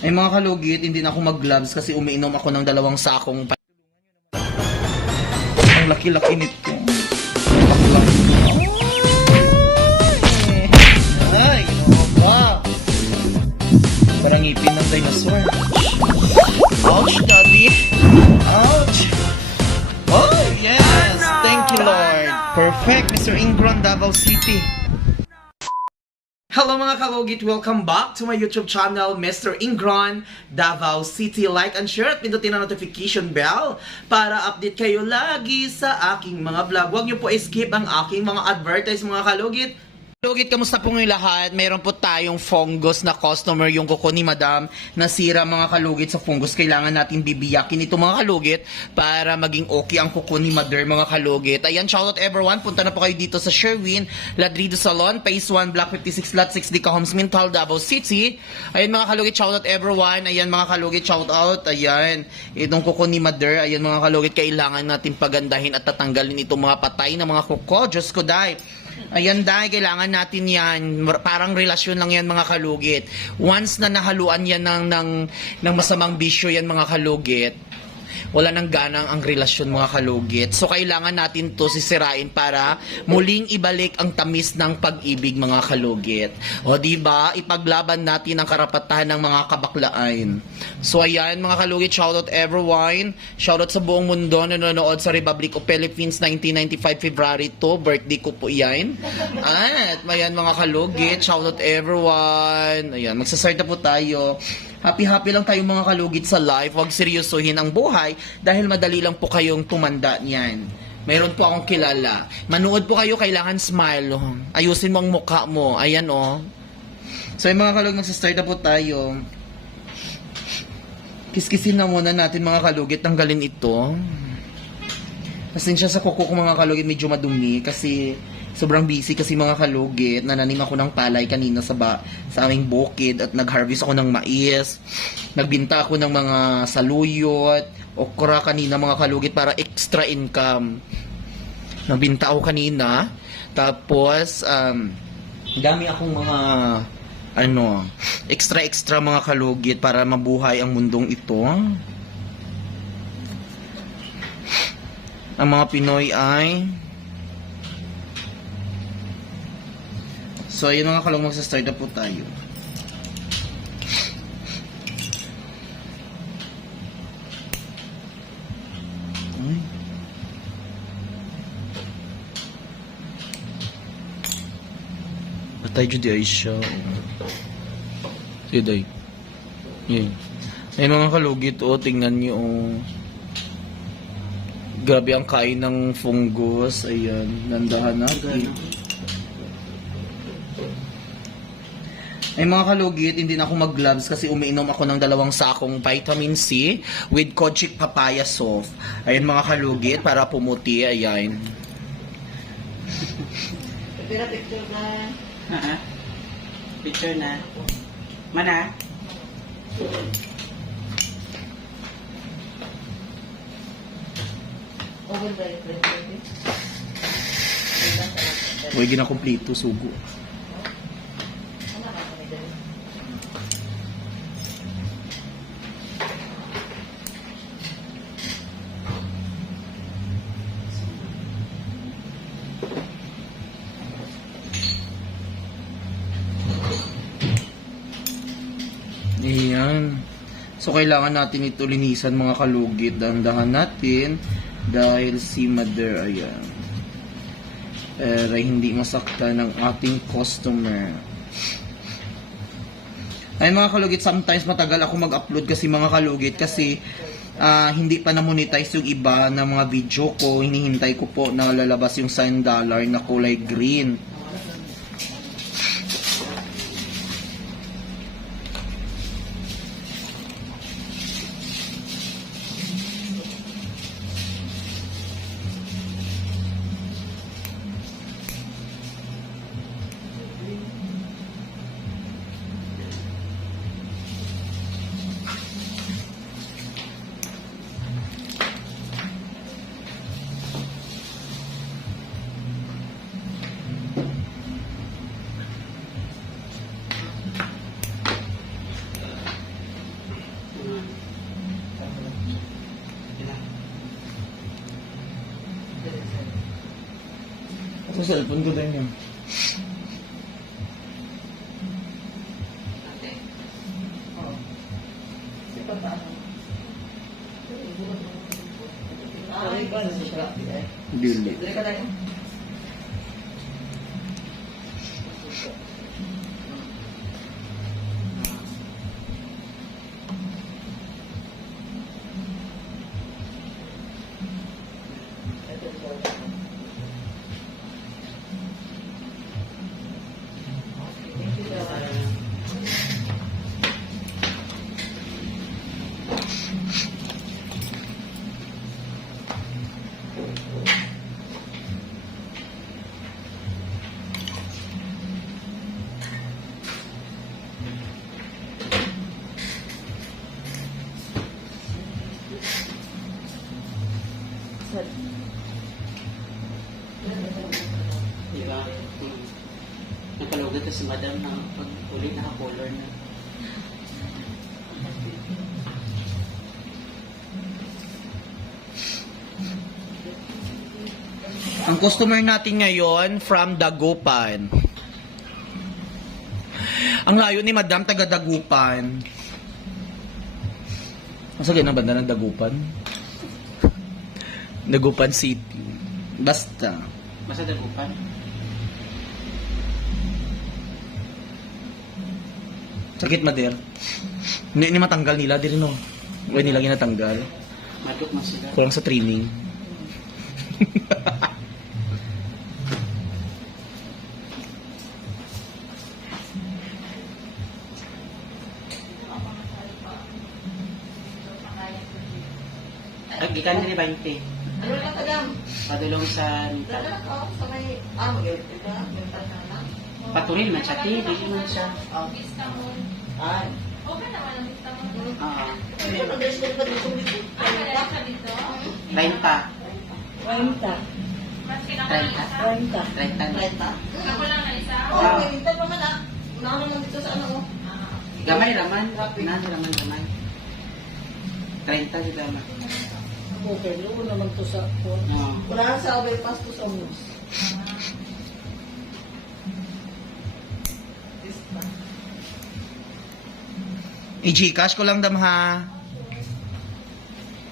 Ay mga kalugit, hindi na ako mag-gloves kasi umiinom ako ng 2 sakong ang laki-laki nito. Bakla. Ay, ginawa ba? Parang ngipin ng dinosaur. Ouch, daddy. Ouch. Oh, yes. Thank you, Lord. Perfect, Mr. Ingron, Davao City. Hello mga kalugit! Welcome back to my YouTube channel, Mr. Ingron, Davao City. Like and share at pindutin ang notification bell para update kayo lagi sa aking mga vlog. Huwag niyo po skip ang aking mga advertise mga kalugit. Kalugit, kamusta po ngayon lahat? Mayroon po tayong fungus na customer, yung kuko ni Madam. Nasira mga kalugit sa fungus. Kailangan natin bibiyakin ito mga kalugit para maging okay ang kuko ni Mother mga kalugit. Ayan, shoutout everyone. Punta na po kayo dito sa Sherwin Ladrido Salon, Phase 1, Block 56, Lot 6, Dica Homes, Mintal, Davao City. Ayan mga kalugit, shoutout everyone. Ayan mga kalugit, shoutout. Ayan, itong kuko ni Mother. Ayan mga kalugit, kailangan natin pagandahin at tatanggalin itong mga patay na mga kuko. Diyos ko, dahil. Ayan dahil kailangan natin yan. Parang relasyon lang yan mga kalugit. Once na nahaluan yan ng masamang bisyo yan mga kalugit, wala nang ganang ang relasyon mga kalugit. So kailangan natin to sisirain para muling ibalik ang tamis ng pag-ibig mga kalugit. O diba, ipaglaban natin ang karapatan ng mga kabaklaan. So ayan mga kalugit, shoutout everyone. Shoutout sa buong mundo na nanonood sa Republic of Philippines 1995 February 2. Birthday ko po yan. At ayan mga kalugit, shoutout everyone. Ayan, magsasart na po tayo. Happy-happy lang tayo mga kalugit sa life. Huwag seryosohin ang buhay dahil madali lang po kayong tumanda niyan. Mayroon po akong kilala. Manood po kayo, kailangan smile. Ayusin mo ang mukha mo. Ayan oh. So yung mga kalugit, magsastart na po tayo. Kiskisin na muna natin mga kalugit. Tanggalin ito. Pasensya sa kuko ko mga kalugit, medyo madumi kasi sobrang busy kasi mga kalugit. Nananim ako ng palay kanina sa aming bukid at nag-harvest ako ng mais. Nagbinta ako ng mga saluyot, okra kanina mga kalugit para extra income. Nagbinta ako kanina. Tapos, dami akong mga extra mga kalugit para mabuhay ang mundong ito. Ang mga Pinoy ay so, ayun mga kalong, magsastart na po tayo. Patay dyan di ay siya. Yun ay. Yun. Ay mga kalugit, tingnan nyo. Grabe ang kain ng fungus. Ayan, nandahan natin. Ay mga kalugit, hindi na ako mag-gloves kasi umiinom ako ng 2 sakong vitamin C with Kojic Papaya Soft. Ayan mga kalugit, para pumuti. Ayan. Picture na. Picture na. Mana? Huwag ginakomplito, sugo. Ayan. So, kailangan natin ito linisan mga kalugit. Dahan-dahan natin dahil si Mother, ayan, hindi masakta ng ating customer. Ay mga kalugit, sometimes matagal ako mag-upload kasi mga kalugit kasi hindi pa na-monetize yung iba ng mga video ko. Hinihintay ko po na lalabas yung $1 na kulay green. Sa cellphone ko din yun. Dili. Dili ka tayo. Diba? Napalugad ka si madam na pag ulit naka-color na. Ang customer natin ngayon from Dagupan. Ang layo ni Madam taga Dagupan. Masa ganyan banda ng Dagupan? Dagupan City. Basta. Basta dagupan. Sakit mader. Hindi ni matanggal nila diri no. Uy nila ginatanggal. Maduk mo sila. Kulang sa training. Ay, gikan din 20. Ano na ka dam? Padulong sa Dala na ka sa may mag-edit ka. Mental ka na. patuloy naman siya. Di naman siya. Ay. Hindi mo nag-dress ka dito dito. 30. 30. 30. 30. 30. Oh, may mintal pa man ah. Una naman dito sa ano oh. Gamay raman. Nani raman gamay. 30 si gamay. Okay, lugo naman to sa phone. Oo. Wala sa overpass to sa bus. I-Gcash ko lang dam ha.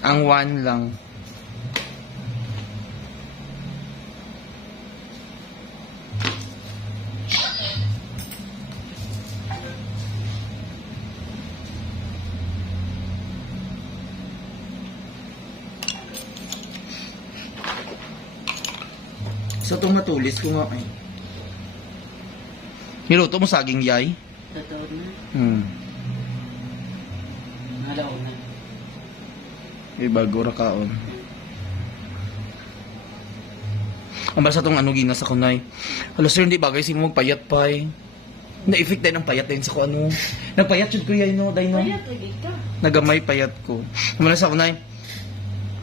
Ang 1 lang. Sa itong matulis ko nga ay. Niluto mo saging yay? Totoo na. Nalaw na. Eh, bago ra kaon. Ang basta tong ano gina sa kunay. Hala sir, hindi bagay sino magpayat pa eh. Na-effect din ang payat din sa ko ano. Nagpayat yun ko yun no, dahil no. Payat lagi ka. Nagamay payat ko. Mula sa kunay.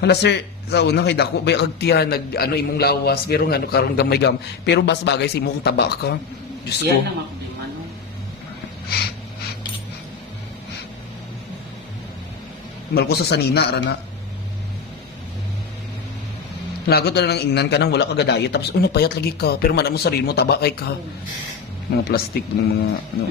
Hala sir, sa una kay dako bay agtiya nag ano imong lawas pero ngano karon gamay gam. Pero bas bagay sa imo kung taba ka. Diyos ko. Yan ang mga problema no. Malko sa sanina ara na. Lagot na lang ingnan ka nang wala ka gadayet tapos uno payat lagi ka pero man mo sarili mo taba kay ka. Mga plastic mga ano.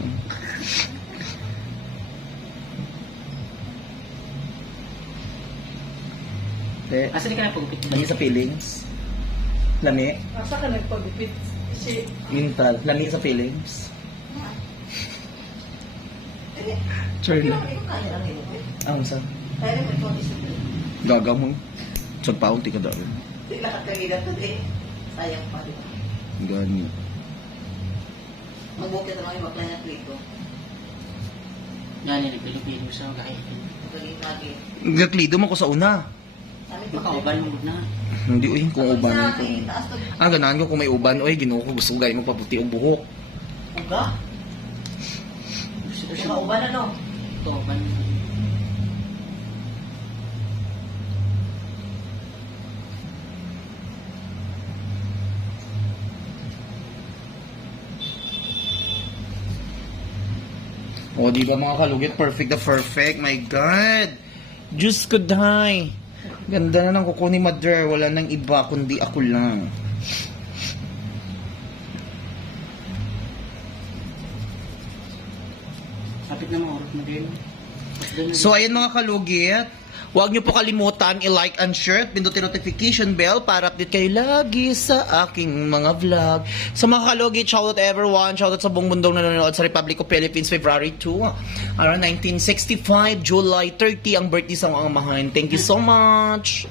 Asa di ka na pagupit? Lami sa feelings. Lami. Asa ka nagpagupit? Si Mental. Lami sa feelings. Sure na. Ang sa Kaya naman ito isip. gaga mo. Sa paunti ka dahil. Hindi lahat kanina to eh. Sayang pa di ba? Ganyan. Magbukit na mga bakla na ito. Yan yung Pilipino sa kahit. Lagi. Gaklido mo ko sa una. Makauban mo na. Hindi uy, kung uban ko. Taas to. Ah, ganahan ko kung may uban. Uy, ginoo ko. Gusto ko gaya magpaputi ang buhok. Uga? Mga uban ano? Kauban. O, di ba mga kalugit? Perfect na perfect. My God! Diyos ko, day. Ganda na ng kuko ni Mother. Wala nang iba, kundi ako lang. na mga oras na din. So ayan mga kalugit, huwag niyo po kalimutan i-like and share, pindutin notification bell para update kayo lagi sa aking mga vlog. So mga kalugit, shoutout everyone, shoutout sa buong mundong nanonood sa Republic of Philippines, February 2, around 1965, July 30, ang birthday sa mga amahan. Thank you so much!